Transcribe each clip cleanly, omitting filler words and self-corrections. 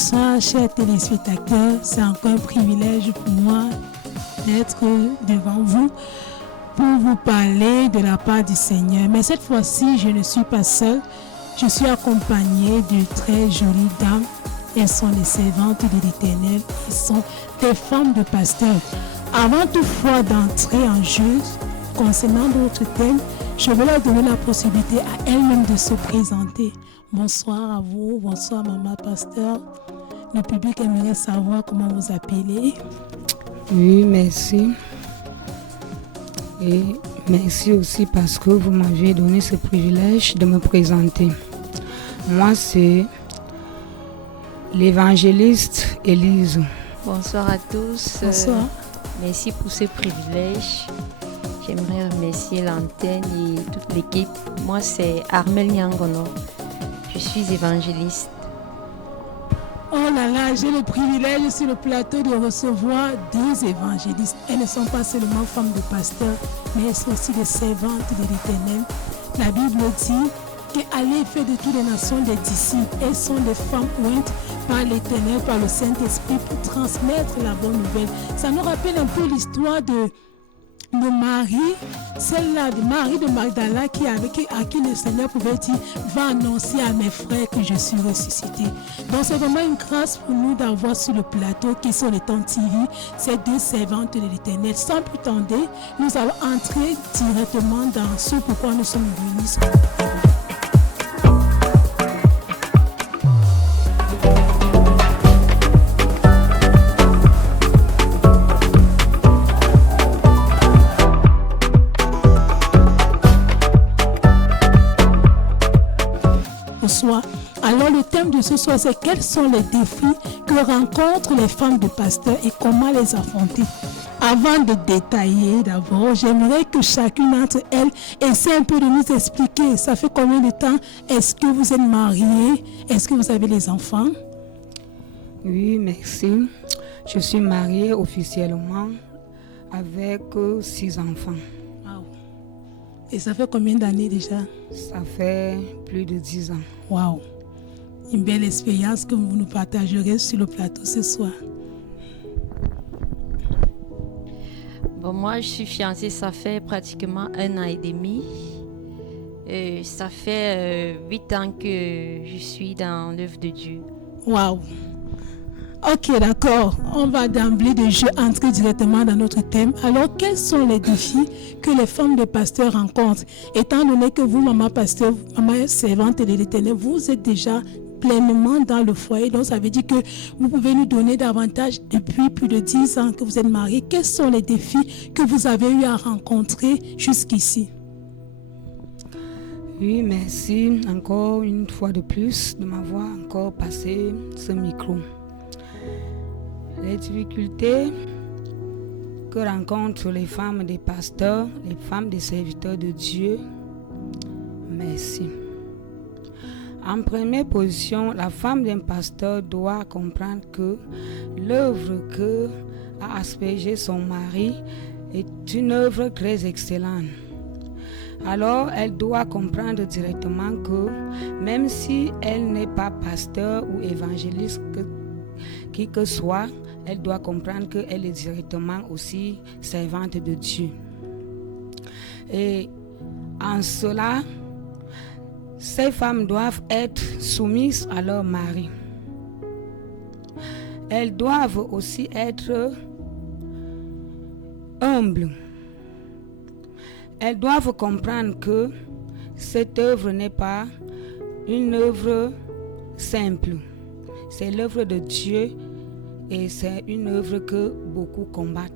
Bonsoir, chers téléspectateurs. C'est encore un privilège pour moi d'être devant vous pour vous parler de la part du Seigneur. Mais cette fois-ci, je ne suis pas seule. Je suis accompagnée de très jolies dames. Elles sont les servantes de l'Éternel. Elles sont des femmes de pasteurs. Avant toutefois d'entrer en jeu concernant notre thème, je vais leur donner la possibilité à elles-mêmes de se présenter. Bonsoir à vous, bonsoir maman pasteur. Le public aimerait savoir comment vous appelez. Oui, merci. Et merci aussi parce que vous m'avez donné ce privilège de me présenter. Moi, c'est l'évangéliste Élise. Bonsoir à tous. Bonsoir. Merci pour ce privilège. J'aimerais remercier l'antenne et toute l'équipe. Moi, c'est Armel Nyangono. Je suis évangéliste. Oh là là, j'ai le privilège sur le plateau de recevoir deux évangélistes. Elles ne sont pas seulement femmes de pasteurs, mais elles sont aussi des servantes de l'Éternel. La Bible dit qu'allez faire de toutes les nations des disciples. Elles sont des femmes ointes par l'Éternel, par le Saint-Esprit pour transmettre la bonne nouvelle. Ça nous rappelle un peu l'histoire de Marie, celle-là de Marie de Magdala à qui le Seigneur pouvait dire va annoncer à mes frères que je suis ressuscité. Donc c'est vraiment une grâce pour nous d'avoir sur le plateau qui sont les tantes Thierry, ces deux servantes de l'Éternel. Sans plus tarder, nous allons entrer directement dans ce pourquoi nous sommes réunis. Alors le thème de ce soir, c'est quels sont les défis que rencontrent les femmes de pasteurs et comment les affronter. Avant de détailler d'abord, j'aimerais que chacune d'entre elles essaie un peu de nous expliquer, ça fait combien de temps est-ce que vous êtes mariés, est-ce que vous avez des enfants? Oui, merci. Je suis mariée officiellement avec 6 enfants. Wow. Et ça fait combien d'années déjà? Ça fait plus de 10 ans. Waouh! Une belle expérience que vous nous partagerez sur le plateau ce soir. Bon, moi, je suis fiancée, ça fait pratiquement 1 an et demi. Ça fait 8 ans que je suis dans l'œuvre de Dieu. Waouh! Ok, d'accord. On va d'emblée de jeu entrer directement dans notre thème. Alors, quels sont les défis que les femmes de pasteurs rencontrent? Étant donné que vous, maman pasteur, maman servante de l'Éternel, vous êtes déjà pleinement dans le foyer. Donc, ça veut dire que vous pouvez nous donner davantage depuis plus de 10 ans que vous êtes mariés. Quels sont les défis que vous avez eu à rencontrer jusqu'ici? Oui, merci encore une fois de plus de m'avoir encore passé ce micro. Les difficultés que rencontrent les femmes des pasteurs, les femmes des serviteurs de Dieu, merci. En première position, la femme d'un pasteur doit comprendre que l'œuvre que a aspergée son mari est une œuvre très excellente. Alors, elle doit comprendre directement que même si elle n'est pas pasteur ou évangéliste, qui que soit, elle doit comprendre qu'elle est directement aussi servante de Dieu. Et en cela, ces femmes doivent être soumises à leur mari. Elles doivent aussi être humbles. Elles doivent comprendre que cette œuvre n'est pas une œuvre simple. C'est l'œuvre de Dieu et c'est une œuvre que beaucoup combattent.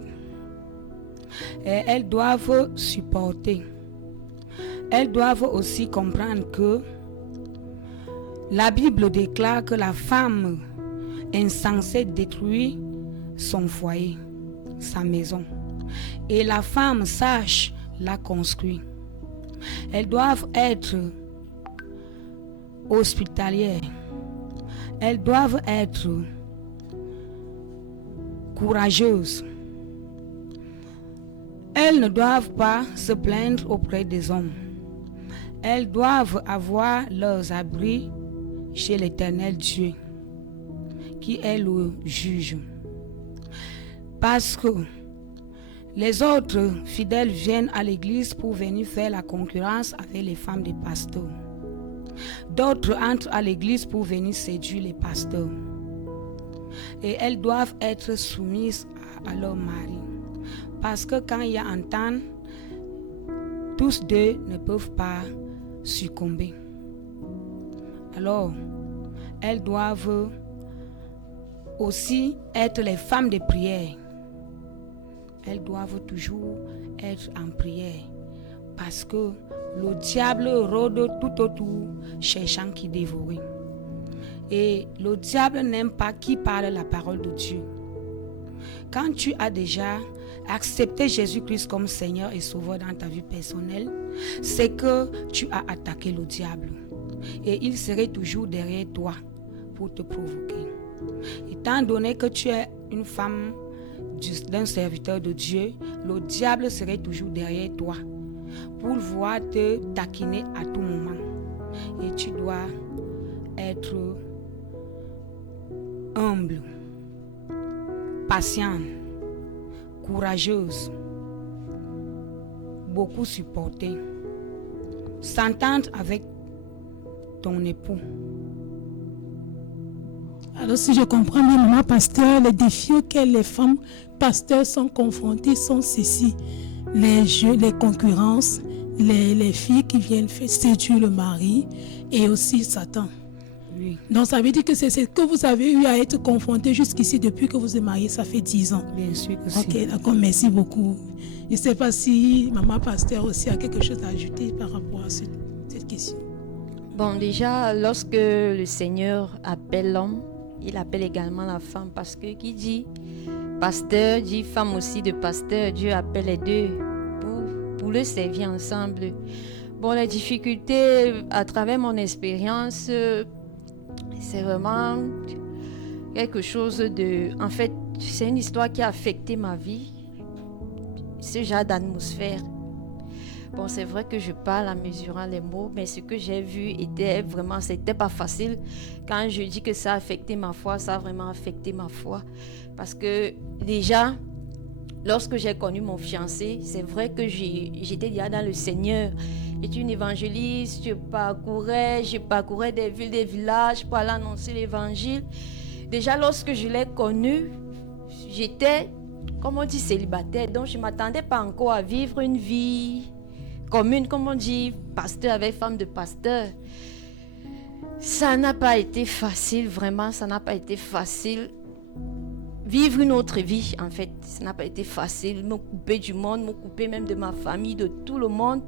Et elles doivent supporter. Elles doivent aussi comprendre que la Bible déclare que la femme est censée détruire son foyer, sa maison. Et la femme sache la construire. Elles doivent être hospitalières. Elles doivent être courageuses. Elles ne doivent pas se plaindre auprès des hommes. Elles doivent avoir leurs abris chez l'Éternel Dieu, qui est le juge. Parce que les autres fidèles viennent à l'église pour venir faire la concurrence avec les femmes des pasteurs. D'autres entrent à l'église pour venir séduire les pasteurs. Et elles doivent être soumises à leur mari. Parce que quand il y a entente, tous deux ne peuvent pas succomber. Alors, elles doivent aussi être les femmes de prière. Elles doivent toujours être en prière. Parce que le diable rôde tout autour, cherchant qui dévorer. Et le diable n'aime pas qui parle la parole de Dieu. Quand tu as déjà accepté Jésus-Christ comme Seigneur et Sauveur dans ta vie personnelle, c'est que tu as attaqué le diable. Et il serait toujours derrière toi pour te provoquer. Étant donné que tu es une femme d'un serviteur de Dieu, le diable serait toujours derrière toi pour vouloir te taquiner à tout moment. Et tu dois être humble, patiente, courageuse, beaucoup supporter, s'entendre avec ton époux. Alors si je comprends bien, maman pasteur, les défis auxquels les femmes pasteurs sont confrontées sont ceci: les jeux, les concurrences, les filles qui viennent séduire le mari et aussi Satan. Oui. Donc ça veut dire que c'est ce que vous avez eu à être confronté jusqu'ici depuis que vous êtes mariés, ça fait 10 ans. Bien sûr que Ok, si. d'accord, merci beaucoup. Je ne sais pas si maman pasteur aussi a quelque chose à ajouter par rapport à cette question. Bon, déjà, lorsque le Seigneur appelle l'homme, il appelle également la femme, parce que qui dit pasteur, dit femme aussi de pasteur, Dieu appelle les deux pour le servir ensemble. Bon, les difficultés, à travers mon expérience, c'est vraiment quelque chose de... En fait, c'est une histoire qui a affecté ma vie, ce genre d'atmosphère. Bon, c'est vrai que je parle en mesurant les mots, mais ce que j'ai vu était vraiment, c'était pas facile. Quand je dis que ça a affecté ma foi, ça a vraiment affecté ma foi. Parce que déjà, lorsque j'ai connu mon fiancé, c'est vrai que j'étais déjà dans le Seigneur. J'étais une évangéliste, je parcourais des villes, des villages pour aller annoncer l'évangile. Déjà, lorsque je l'ai connu, j'étais, comme on dit, célibataire. Donc, je ne m'attendais pas encore à vivre une vie commune, comme on dit, pasteur avec femme de pasteur. Ça n'a pas été facile, vraiment, ça n'a pas été facile. Vivre une autre vie, en fait, ça n'a pas été facile. Me couper du monde, me couper même de ma famille, de tout le monde.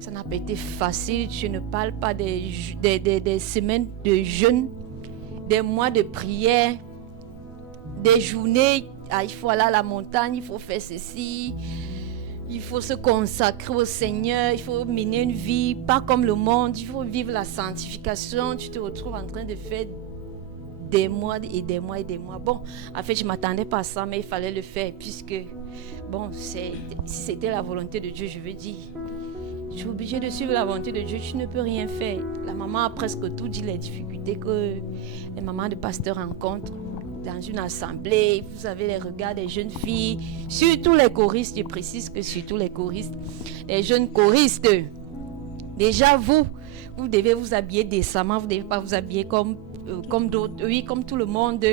Ça n'a pas été facile. Je ne parle pas des semaines de jeûne, des mois de prière, des journées. Il faut aller à la montagne, il faut faire ceci. Il faut se consacrer au Seigneur, il faut mener une vie pas comme le monde, il faut vivre la sanctification. Tu te retrouves en train de faire des mois et des mois et des mois. Bon, en fait, je ne m'attendais pas à ça, mais il fallait le faire puisque, bon, si c'était la volonté de Dieu, je veux dire, je suis obligée de suivre la volonté de Dieu, tu ne peux rien faire. La maman a presque tout dit, les difficultés que les mamans de pasteurs rencontrent. Dans une assemblée, vous avez les regards des jeunes filles, surtout les choristes, je précise que surtout les choristes, les jeunes choristes. Déjà, vous devez vous habiller décemment, vous ne devez pas vous habiller comme d'autres, oui, comme tout le monde.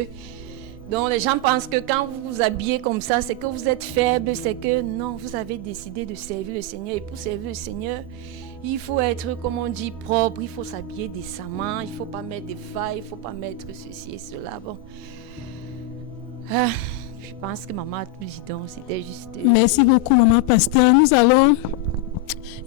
Donc, les gens pensent que quand vous vous habillez comme ça, c'est que vous êtes faible, c'est que non, vous avez décidé de servir le Seigneur. Et pour servir le Seigneur, il faut être, comme on dit, propre, il faut s'habiller décemment, il ne faut pas mettre des failles, il ne faut pas mettre ceci et cela. Bon. Je pense que maman a tout dit, donc c'était juste... Merci beaucoup, maman pasteur.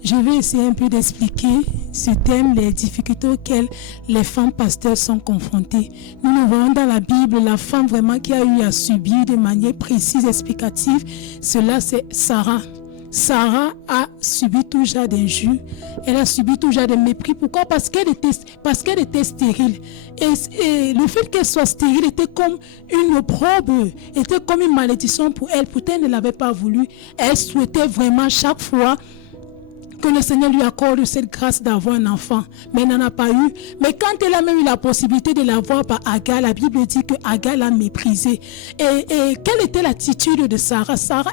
Je vais essayer un peu d'expliquer ce thème, les difficultés auxquelles les femmes pasteurs sont confrontées. Nous voyons dans la Bible la femme vraiment qui a eu à subir de manière précise, explicative. Cela, c'est Sarah. Sarah a subi tout genre d'injures. Elle a subi tout genre de mépris. Pourquoi? Parce qu'elle était stérile. Et le fait qu'elle soit stérile était comme une opprobre, était comme une malédiction pour elle. Pourtant, elle ne l'avait pas voulu. Elle souhaitait vraiment chaque fois que le Seigneur lui accorde cette grâce d'avoir un enfant. Mais elle n'en a pas eu. Mais quand elle a même eu la possibilité de l'avoir par Agar, la Bible dit que Agar l'a méprisée. Et quelle était l'attitude de Sarah? Sarah,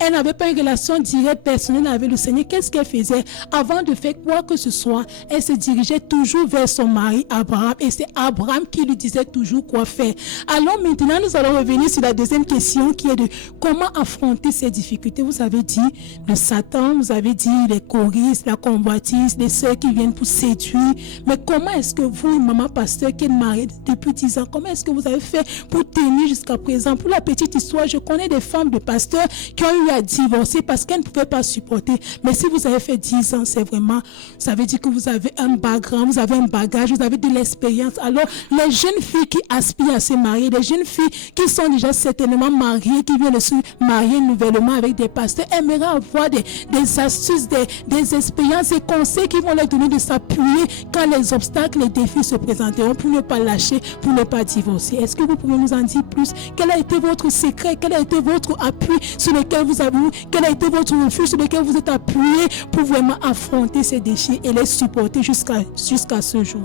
elle n'avait pas une relation directe, personnelle avec le Seigneur. Qu'est-ce qu'elle faisait? Avant de faire quoi que ce soit, elle se dirigeait toujours vers son mari Abraham. Et c'est Abraham qui lui disait toujours quoi faire. Alors maintenant, nous allons revenir sur la deuxième question qui est de comment affronter ces difficultés. Vous avez dit le Satan, vous avez dit les choristes, la convoitise, les sœurs qui viennent pour séduire. Mais comment est-ce que vous, maman pasteur qui est mariée depuis 10 ans, comment est-ce que vous avez fait pour tenir jusqu'à présent? Pour la petite histoire, je connais des femmes de pasteurs qui ont eu à divorcer parce qu'elles ne pouvaient pas supporter. Mais si vous avez fait 10 ans, c'est vraiment, ça veut dire que vous avez un background, vous avez un bagage, vous avez de l'expérience. Alors, les jeunes filles qui aspirent à se marier, les jeunes filles qui sont déjà certainement mariées, qui viennent de se marier nouvellement avec des pasteurs, aimeraient avoir des astuces, des expériences et conseils qui vont leur donner de s'appuyer quand les obstacles, les défis se présenteront pour ne pas lâcher, pour ne pas divorcer. Est-ce que vous pouvez nous en dire plus? Quel a été votre secret? Quel a été votre appui sur lequel vous avez, quel a été votre refuge sur lequel vous êtes appuyé pour vraiment affronter ces défis et les supporter jusqu'à ce jour?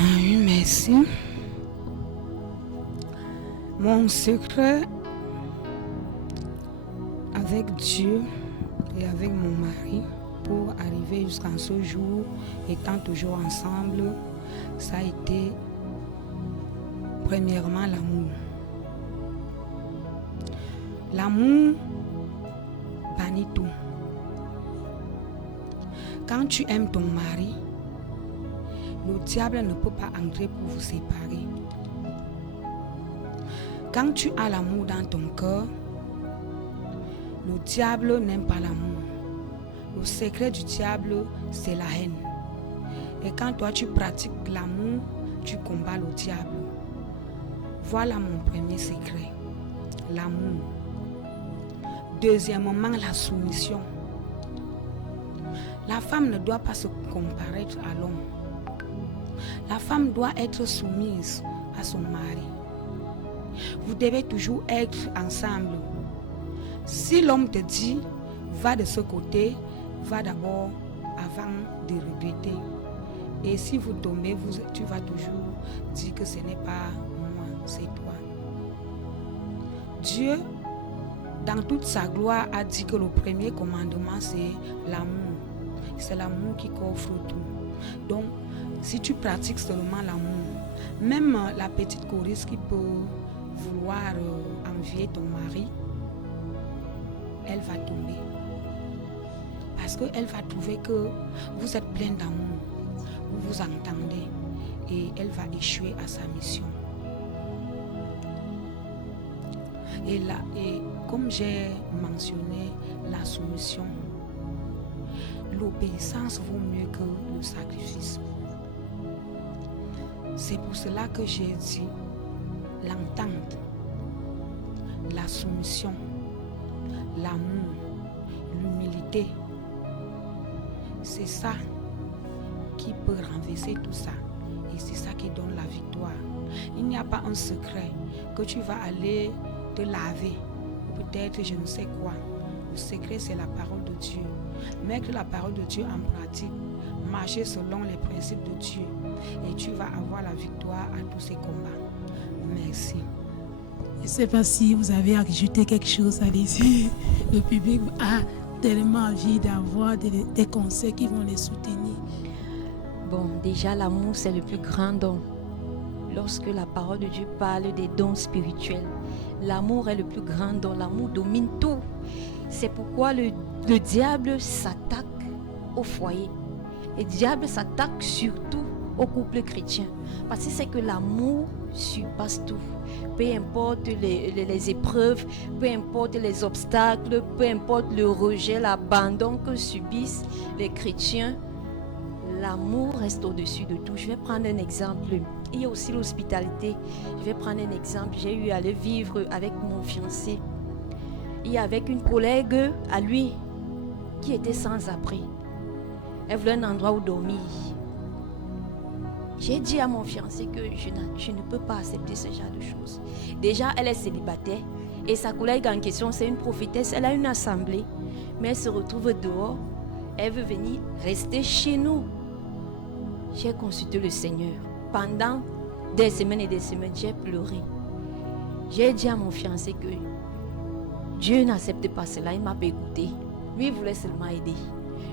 Oui, merci. Mon secret avec Dieu et avec mon mari pour arriver jusqu'à ce jour, étant toujours ensemble, ça a été premièrement l'amour. L'amour bannit tout. Quand tu aimes ton mari, le diable ne peut pas entrer pour vous séparer. Quand tu as l'amour dans ton cœur, le diable n'aime pas l'amour. Le secret du diable, c'est la haine. Et quand toi tu pratiques l'amour, tu combats le diable. Voilà mon premier secret, l'amour. Deuxièmement, la soumission. La femme ne doit pas se comparer à l'homme. La femme doit être soumise à son mari. Vous devez toujours être ensemble. Si l'homme te dit, va de ce côté, va d'abord avant de regretter. Et si vous tombez, tu vas toujours dire que ce n'est pas moi, c'est toi. Dieu, dans toute sa gloire, a dit que le premier commandement, c'est l'amour. C'est l'amour qui coffre tout. Donc, si tu pratiques seulement l'amour, même la petite choriste qui peut vouloir envier ton mari, elle va tomber. Parce qu'elle va trouver que vous êtes plein d'amour, vous vous entendez, et elle va échouer à sa mission. Et comme j'ai mentionné la soumission, l'obéissance vaut mieux que le sacrifice. C'est pour cela que j'ai dit l'entente, la soumission, l'amour, l'humilité. C'est ça qui peut renverser tout ça. Et c'est ça qui donne la victoire. Il n'y a pas un secret que tu vas aller te laver. Peut-être je ne sais quoi. Le secret, c'est la parole de Dieu. Mettre la parole de Dieu en pratique. Marcher selon les principes de Dieu. Et tu vas avoir la victoire à tous ces combats. Merci. Je ne sais pas si vous avez ajouté quelque chose, allez-y. Le public a tellement envie d'avoir des conseils qui vont les soutenir. Bon, déjà l'amour c'est le plus grand don. Lorsque la parole de Dieu parle des dons spirituels, l'amour est le plus grand don. L'amour domine tout. C'est pourquoi le diable s'attaque au foyer. Le diable s'attaque surtout au couple chrétien. Parce que c'est que l'amour surpasse tout. Peu importe les épreuves, peu importe les obstacles, peu importe le rejet, l'abandon que subissent les chrétiens, l'amour reste au-dessus de tout. Je vais prendre un exemple. Il y a aussi l'hospitalité. Je vais prendre un exemple. J'ai eu à le vivre avec mon fiancé. Il y avait une collègue à lui qui était sans abri. Elle voulait un endroit où dormir. J'ai dit à mon fiancé que je ne peux pas accepter ce genre de choses. Déjà, elle est célibataire et sa collègue en question, c'est une prophétesse. Elle a une assemblée, mais elle se retrouve dehors Elle veut venir rester chez nous. J'ai consulté le Seigneur. Pendant des semaines et des semaines, j'ai pleuré. J'ai dit à mon fiancé que Dieu n'accepte pas cela. Il m'a pas écouté. Lui, il voulait seulement aider.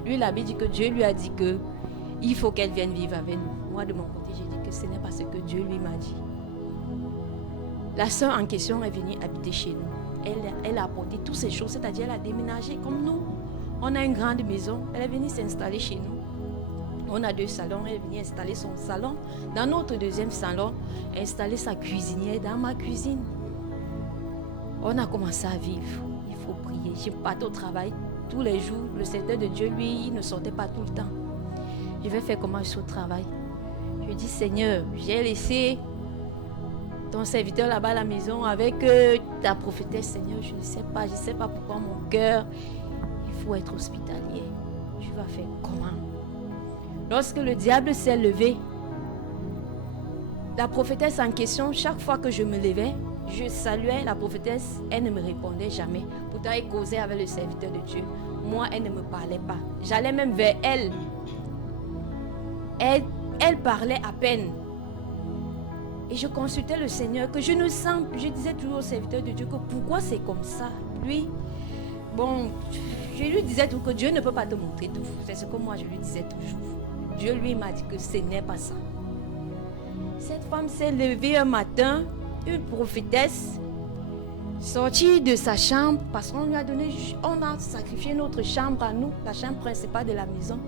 Lui, il avait dit que Dieu lui a dit que il faut qu'elle vienne vivre avec nous. Moi, de mon côté, j'ai dit que ce n'est pas ce que Dieu lui m'a dit. La sœur en question est venue habiter chez nous. Elle a apporté toutes ces choses, c'est-à-dire elle a déménagé comme nous. On a une grande maison. Elle est venue s'installer chez nous. On a 2 salons. Elle est venue installer son salon. Dans notre deuxième salon, installer sa cuisinière dans ma cuisine. On a commencé à vivre. Il faut prier. Je partais au travail tous les jours. Le serviteur de Dieu, lui, il ne sortait pas tout le temps. Je vais faire comment je suis au travail. Je dis, Seigneur, j'ai laissé ton serviteur là-bas à la maison avec ta prophétesse. Seigneur, je ne sais pas pourquoi mon cœur, il faut être hospitalier. Je vais faire comment? Lorsque le diable s'est levé, la prophétesse en question, chaque fois que je me levais, je saluais la prophétesse, elle ne me répondait jamais. Pourtant, elle causait avec le serviteur de Dieu. Moi, elle ne me parlait pas. J'allais même vers elle. Elle parlait à peine. Et je consultais le Seigneur, que je ne sens, je disais toujours au serviteur de Dieu que pourquoi c'est comme ça. Lui, bon, je lui disais toujours que Dieu ne peut pas te montrer tout. C'est ce que moi je lui disais toujours. Dieu lui m'a dit que ce n'est pas ça. Cette femme s'est levée un matin, une prophétesse, sortie de sa chambre, parce qu'on lui a donné, on a sacrifié notre chambre à nous, la chambre principale de la maison,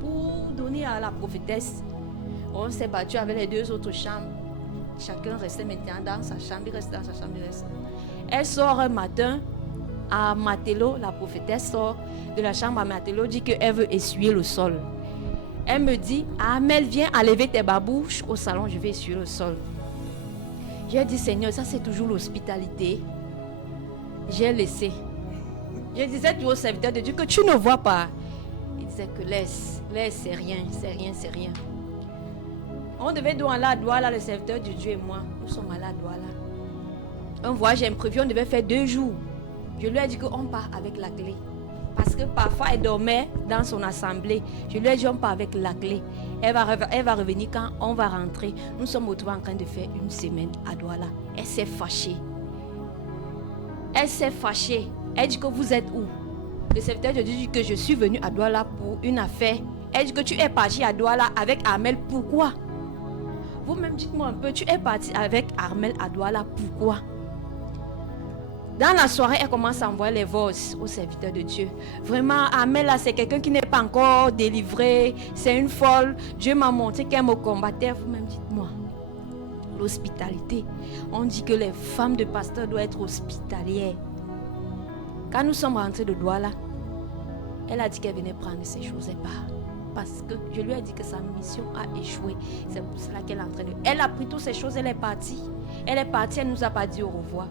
pour donner à la prophétesse. On s'est battu avec les 2 autres chambres. Chacun restait maintenant dans sa chambre, il reste dans sa chambre, il reste. Elle sort un matin à Matelot, la prophétesse sort de la chambre à Matelot, dit qu'elle veut essuyer le sol. Elle me dit, Amel, viens enlever tes babouches au salon, je vais essuyer le sol. J'ai dit, Seigneur, ça c'est toujours l'hospitalité. J'ai laissé. Je disais toujours au serviteur de Dieu que tu ne vois pas. Il disait que laisse, c'est rien, c'est rien, c'est rien. On devait donc aller à Douala, le serviteur de Dieu et moi. Nous sommes allés à Douala. Un voyage imprévu, on devait faire 2 jours. Je lui ai dit qu'on part avec la clé. Parce que parfois, elle dormait dans son assemblée. Je lui ai dit on part avec la clé. Elle va revenir quand on va rentrer. Nous sommes retrouvés en train de faire 1 semaine à Douala. Elle s'est fâchée. Elle s'est fâchée. Elle dit que vous êtes où? Le serviteur de Dieu dit que je suis venu à Douala pour une affaire. Elle dit que tu es parti à Douala avec Armel. Pourquoi? Vous-même, dites-moi un peu, tu es parti avec Armel à Douala, pourquoi? Dans la soirée, elle commence à envoyer les voices au serviteur de Dieu. Vraiment, Armel, là, c'est quelqu'un qui n'est pas encore délivré. C'est une folle. Dieu m'a montré qu'elle me combattait. Vous-même, dites-moi. L'hospitalité. On dit que les femmes de pasteur doivent être hospitalières. Quand nous sommes rentrés de Douala, elle a dit qu'elle venait prendre ces choses et part. Parce que je lui ai dit que sa mission a échoué. C'est pour cela qu'elle est en train de... Elle a pris toutes ces choses, elle est partie. Elle est partie, elle ne nous a pas dit au revoir.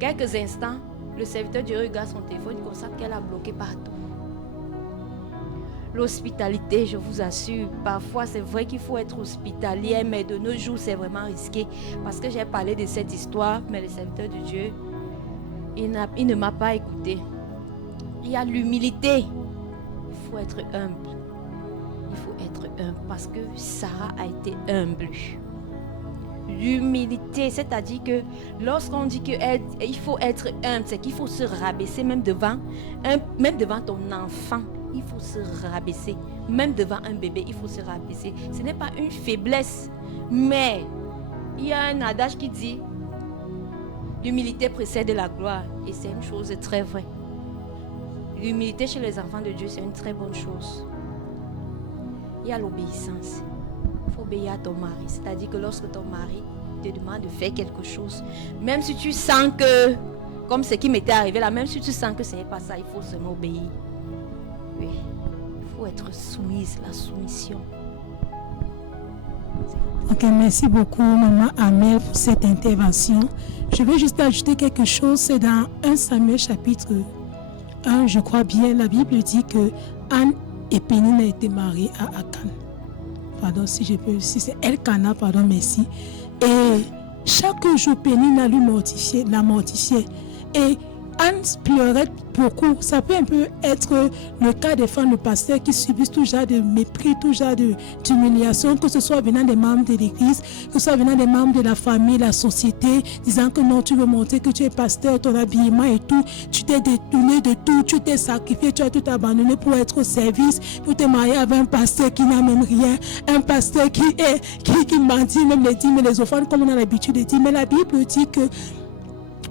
Quelques instants, le serviteur Dieu regarde son téléphone, il constate qu'elle a bloqué partout. L'hospitalité, je vous assure, parfois c'est vrai qu'il faut être hospitalier, mais de nos jours c'est vraiment risqué. Parce que j'ai parlé de cette histoire, mais le serviteur de Dieu, il ne m'a pas écouté. Il y a l'humilité. Il faut être humble. Il faut être humble parce que Sarah a été humble. L'humilité, c'est-à-dire que lorsqu'on dit qu'il faut être humble, c'est qu'il faut se rabaisser même devant ton enfant. Il faut se rabaisser. Même devant un bébé, il faut se rabaisser. Ce n'est pas une faiblesse, mais il y a un adage qui dit l'humilité précède la gloire. Et c'est une chose très vraie. L'humilité chez les enfants de Dieu, c'est une très bonne chose. Il y a l'obéissance. Il faut obéir à ton mari. C'est-à-dire que lorsque ton mari te demande de faire quelque chose, même si tu sens que, comme ce qui m'était arrivé là, même si tu sens que ce n'est pas ça, il faut seulement obéir. Oui, il faut être soumise, la soumission. Ok, merci beaucoup, Maman Amel, pour cette intervention. Je vais juste ajouter quelque chose. C'est dans 1 Samuel chapitre 1, je crois bien, la Bible dit que Anne et Pénina étaient mariées à Akan. Pardon, si c'est Elkana, pardon, merci. Et chaque jour, Pénina la mortifiait. Et Anne pleurait beaucoup. Ça peut un peu être le cas des femmes de pasteurs qui subissent tout genre de mépris, tout genre d'humiliation, que ce soit venant des membres de l'église, que ce soit venant des membres de la famille, la société, disant que non, tu veux montrer que tu es pasteur, ton habillement et tout, tu t'es détourné de tout, tu t'es sacrifié, tu as tout abandonné pour être au service, pour te marier avec un pasteur qui n'a même rien, un pasteur qui mendie même les dîmes et les offrandes comme on a l'habitude de dire. Mais la Bible dit que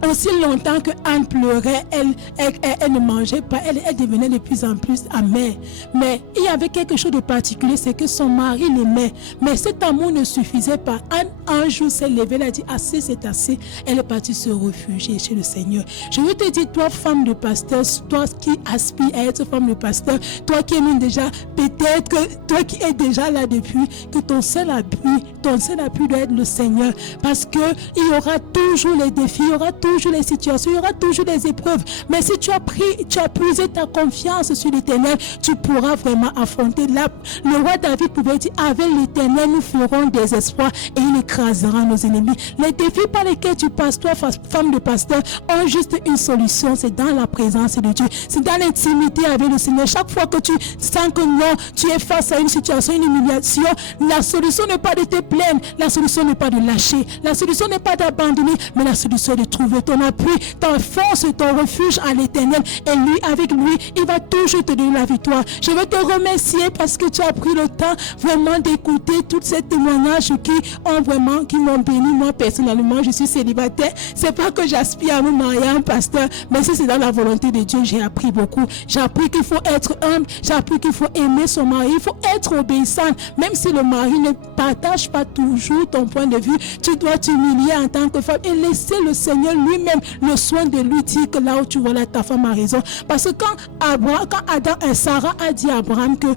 aussi longtemps que Anne pleurait, elle ne mangeait pas, elle devenait de plus en plus amère. Mais il y avait quelque chose de particulier, c'est que son mari l'aimait. Mais cet amour ne suffisait pas. Anne, un jour, s'est levée, elle a dit, assez, c'est assez. Elle est partie se réfugier chez le Seigneur. Je veux te dire, toi, femme de pasteur, toi qui aspires à être femme de pasteur, toi qui es même déjà, peut-être que toi qui es déjà là depuis, que ton seul appui doit être le Seigneur. Parce que il y aura toujours les défis, il y aura toujours les situations, il y aura toujours des épreuves. Mais si tu as posé ta confiance sur l'Éternel, tu pourras vraiment affronter. Le roi David pouvait dire, avec l'Éternel, nous ferons des espoirs et il écrasera nos ennemis. Les défis par lesquels tu passes, toi, femme de pasteur, ont juste une solution, c'est dans la présence de Dieu. C'est dans l'intimité avec le Seigneur. Chaque fois que tu sens que non, tu es face à une situation, une humiliation, la solution n'est pas de te plaindre, la solution n'est pas de lâcher, la solution n'est pas d'abandonner, mais la solution est de trouver ton appui, ta force, ton refuge à l'Éternel. Et lui, avec lui, il va toujours te donner la victoire. Je veux te remercier parce que tu as pris le temps vraiment d'écouter tous ces témoignages qui m'ont béni. Moi, personnellement, je suis célibataire. C'est pas que j'aspire à me marier à un pasteur, mais si c'est dans la volonté de Dieu, j'ai appris beaucoup. J'ai appris qu'il faut être humble, j'ai appris qu'il faut aimer son mari, il faut être obéissant. Même si le mari ne partage pas toujours ton point de vue, tu dois t'humilier en tant que femme et laisser le Seigneur lui-même le soin de lui dire que là où tu vois là, ta femme a raison. Parce que quand Adam et Sarah a dit à Abraham que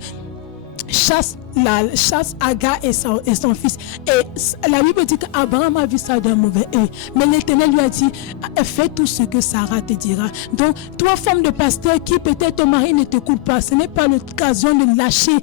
chasse Agar et son fils, et la Bible dit qu'Abraham a vu ça d'un mauvais œil, mais l'Éternel lui a dit, fais tout ce que Sarah te dira. Donc toi, femme de pasteur, qui peut-être ton mari ne t'écoute pas, ce n'est pas l'occasion de lâcher.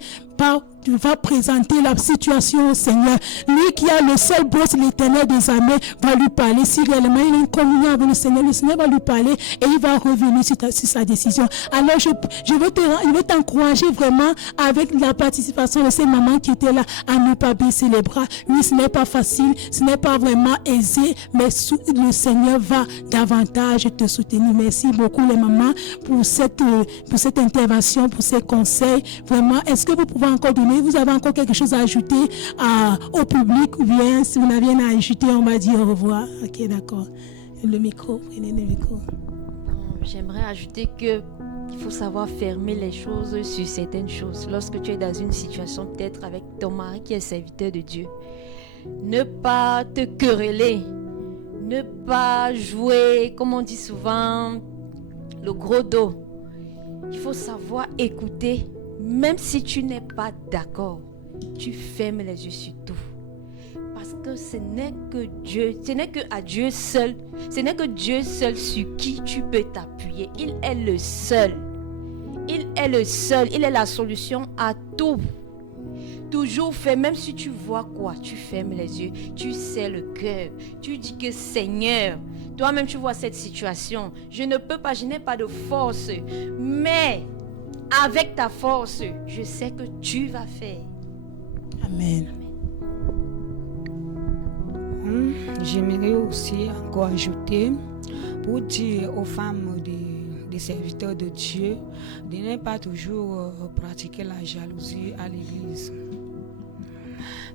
Tu vas présenter la situation au Seigneur. Lui qui a le seul boss, l'Éternel des armées, va lui parler. Si réellement il a une communion avec le Seigneur va lui parler et il va revenir sur sa décision. Alors je veux t'encourager vraiment avec la participation de ces mamans qui étaient là à ne pas baisser les bras. Oui, ce n'est pas facile, ce n'est pas vraiment aisé, mais le Seigneur va davantage te soutenir. Merci beaucoup les mamans pour cette intervention, pour ces conseils. Vraiment, est-ce que vous pouvez encore donner, vous avez encore quelque chose à ajouter au public, ou bien si vous n'avez rien à ajouter, on va dire au revoir. Ok, d'accord. Le micro, prenez le micro. J'aimerais ajouter qu'il faut savoir fermer les choses sur certaines choses. Lorsque tu es dans une situation peut-être avec ton mari qui est serviteur de Dieu, ne pas te quereller, ne pas jouer, comme on dit souvent, le gros dos. Il faut savoir écouter. Même si tu n'es pas d'accord, tu fermes les yeux sur tout. Parce que ce n'est que Dieu, ce n'est que à Dieu seul, ce n'est que Dieu seul sur qui tu peux t'appuyer. Il est le seul. Il est le seul. Il est la solution à tout. Toujours fait, même si tu vois quoi, tu fermes les yeux, tu serres le cœur, tu dis que Seigneur, toi-même tu vois cette situation, je ne peux pas, je n'ai pas de force, mais avec ta force, je sais que tu vas faire. Amen. J'aimerais aussi encore ajouter pour dire aux femmes des serviteurs de Dieu de ne pas toujours pratiquer la jalousie à l'église.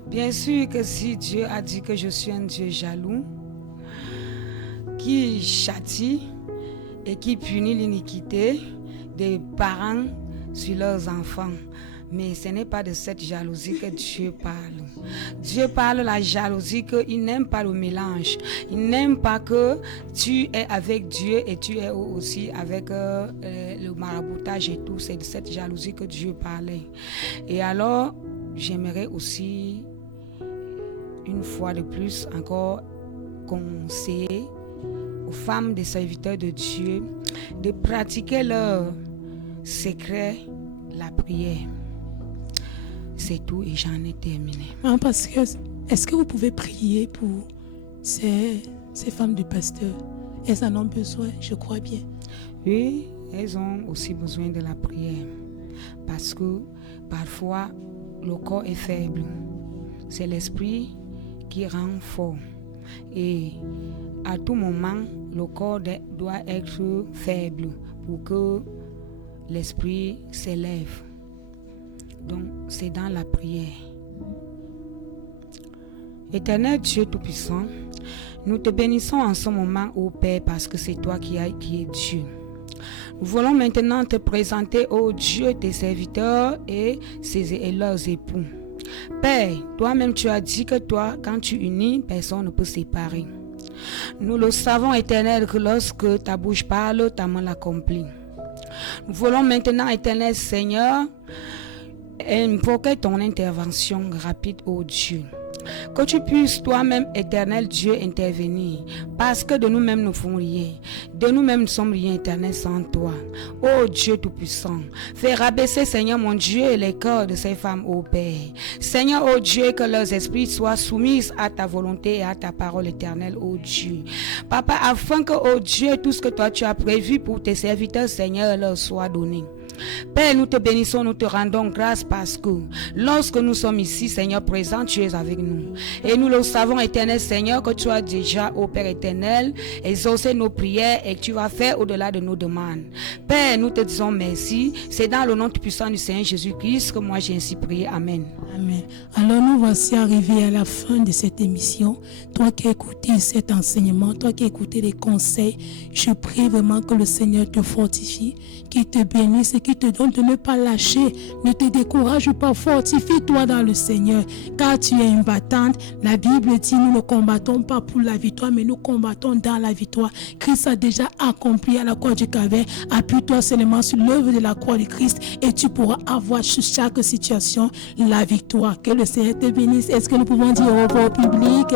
Bien sûr que si Dieu a dit que je suis un Dieu jaloux, qui châtie et qui punit l'iniquité des parents sur leurs enfants. Mais ce n'est pas de cette jalousie que Dieu parle. Dieu parle de la jalousie qu'il n'aime pas le mélange. Il n'aime pas que tu es avec Dieu et tu es aussi avec le maraboutage et tout. C'est de cette jalousie que Dieu parlait. Et alors, j'aimerais aussi, une fois de plus, encore conseiller aux femmes des serviteurs de Dieu de pratiquer leur secret, la prière. C'est tout et j'en ai terminé. Parce que, est-ce que vous pouvez prier pour ces femmes de pasteurs? elles en ont besoin, je crois bien. Oui, elles ont aussi besoin de la prière. Parce que parfois, le corps est faible. C'est l'esprit qui rend fort. Et à tout moment, le corps doit être faible pour que l'esprit s'élève. Donc, c'est dans la prière. Éternel Dieu Tout-Puissant, nous te bénissons en ce moment, ô Père, parce que c'est toi qui es Dieu. Nous voulons maintenant te présenter, ô Dieu, tes serviteurs et leurs époux. Père, toi-même tu as dit que toi, quand tu unis, personne ne peut séparer. Nous le savons, Éternel, que lorsque ta bouche parle, ta main l'accomplit. Nous voulons maintenant, Éternel Seigneur, invoquer ton intervention rapide, ô Dieu. Que tu puisses toi-même, éternel Dieu, intervenir. Parce que de nous-mêmes nous ne faisons rien. De nous-mêmes nous sommes rien, éternel, sans toi. Ô Dieu Tout-Puissant, fais rabaisser, Seigneur mon Dieu, les cœurs de ces femmes, ô Père. Seigneur, ô Dieu, que leurs esprits soient soumis à ta volonté et à ta parole éternelle, ô Dieu. Papa, afin que, ô Dieu, tout ce que toi tu as prévu pour tes serviteurs, Seigneur, leur soit donné. Père, nous te bénissons, nous te rendons grâce parce que lorsque nous sommes ici, Seigneur présent, tu es avec nous. Et nous le savons, éternel Seigneur, que tu as déjà, ô Père éternel, exaucé nos prières et que tu vas faire au-delà de nos demandes. Père, nous te disons merci. C'est dans le nom puissant du Seigneur Jésus-Christ que moi j'ai ainsi prié. Amen. Amen. Alors nous voici arrivés à la fin de cette émission. Toi qui as écouté cet enseignement, toi qui as écouté les conseils, je prie vraiment que le Seigneur te fortifie, qu'il te bénisse et qu'il te donne de ne pas lâcher. Ne te décourage pas, fortifie-toi dans le Seigneur, car tu es une battante. La Bible dit, nous ne combattons pas pour la victoire, mais nous combattons dans la victoire. Christ a déjà accompli à la croix du Calvaire. Appuie-toi seulement sur l'œuvre de la croix de Christ et tu pourras avoir sur chaque situation la victoire. Que le Seigneur te bénisse. Est-ce que nous pouvons dire au revoir au public?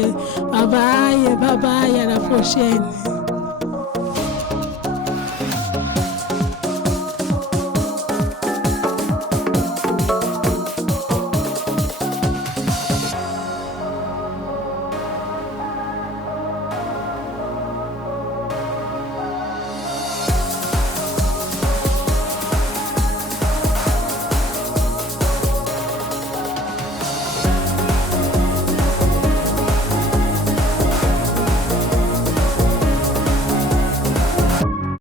Bye bye, à la prochaine.